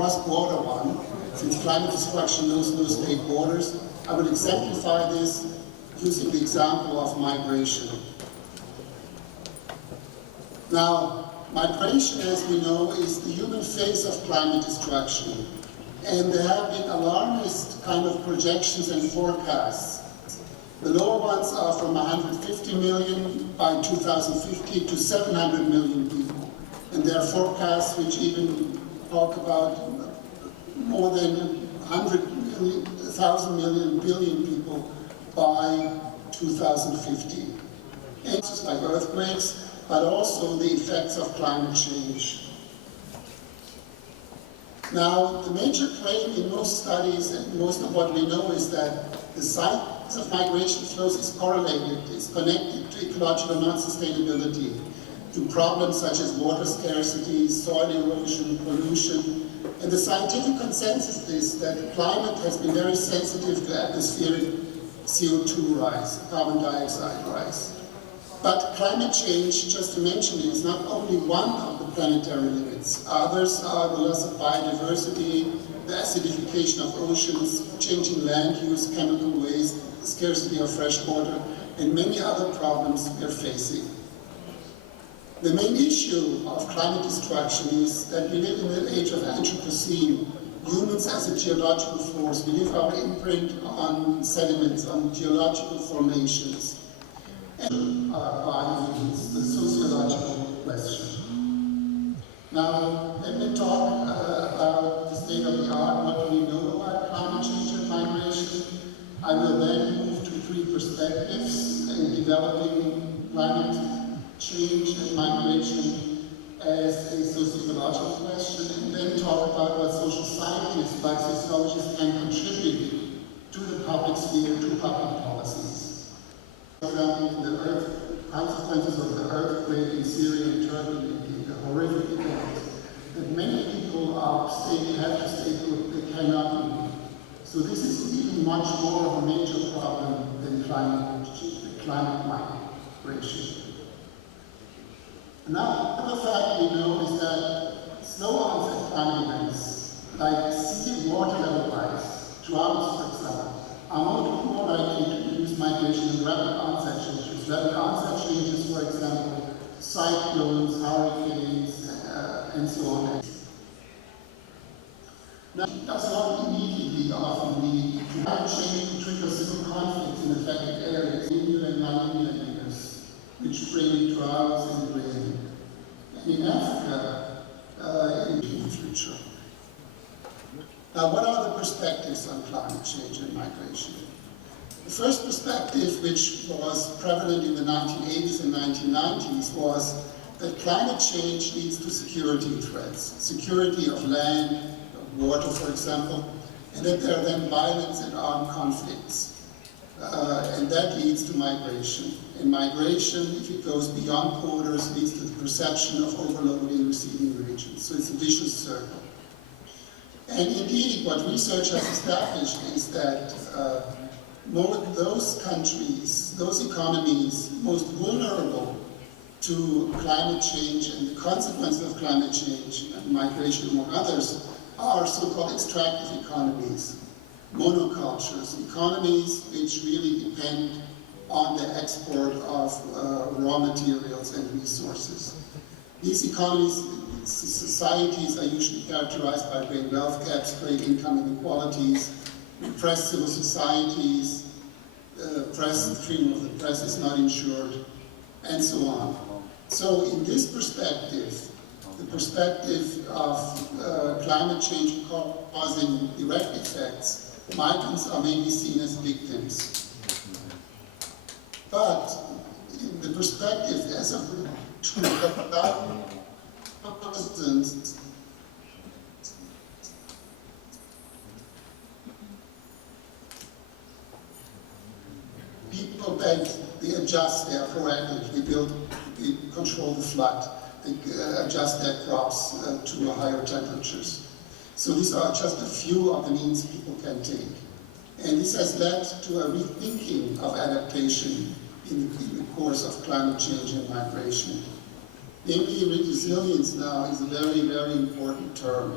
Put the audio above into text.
cross-border one, since climate destruction knows no state borders. I will exemplify this using the example of migration. Now, migration, as we know, is the human face of climate destruction. And there have been alarmist kind of projections and forecasts. The lower ones are from 150 million by 2050 to 700 million people. And there are forecasts which even talk about more than 1,000 million billion people by 2050. And it's like earthquakes, but also the effects of climate change. Now, the major claim in most studies and most of what we know is that the size of migration flows is correlated, is connected to ecological non-sustainability, to problems such as water scarcity, soil erosion, pollution. And the scientific consensus is that climate has been very sensitive to atmospheric CO2 rise, carbon dioxide rise. But climate change, just to mention it, is not only one of the planetary limits. Others are the loss of biodiversity, the acidification of oceans, changing land use, chemical waste, scarcity of fresh water, and many other problems we are facing. The main issue of climate destruction is that we live in the age of Anthropocene, humans as a geological force. We leave our imprint on sediments, on geological formations. And arguments, the sociological question. Now, let me talk about the state of the art, what we know about climate change and migration. I will then move to three perspectives in developing climate change and migration as a sociological question, and then talk about what social scientists like sociologists can contribute to the public sphere, to public policies. For example, the consequences of the earthquake in Syria and Turkey, the horrific event, that many people have to stay put, they cannot leave. So this is even much more of a major problem than climate migration. Another fact we know is that slow onset climate events, like sea water level rise, droughts for example, are more likely to induce migration than rapid onset changes. Rapid onset changes, for example, cyclones, hurricanes, and so on. Now, it does not immediately often lead to climate change to trigger civil conflicts in affected areas, inland and non-inland areas, which bring droughts and rain. And in Africa, in the future. Now, what are the perspectives on climate change and migration? The first perspective, which was prevalent in the 1980s and 1990s, was that climate change leads to security threats, security of land, of water, for example, and that there are then violence and armed conflicts. And that leads to migration. And migration, if it goes beyond borders, leads to the perception of overloading receiving regions. So it's a vicious circle. And indeed, what research has established is that those countries, those economies most vulnerable to climate change and the consequences of climate change and migration, among others, are so-called extractive economies, monocultures, economies which really depend on the export of raw materials and resources. These economies, societies are usually characterized by great wealth gaps, great income inequalities, repressed civil societies, freedom of the press is not ensured, and so on. So in this perspective, the perspective of climate change causing direct effects, migrants are mainly seen as victims. But in the perspective as of 2000, people they adjust, they are proactive, they control the flood, they adjust their crops to higher temperatures. So these are just a few of the means people can take. And this has led to a rethinking of adaptation in the course of climate change and migration. Namely, resilience now is a very, very important term.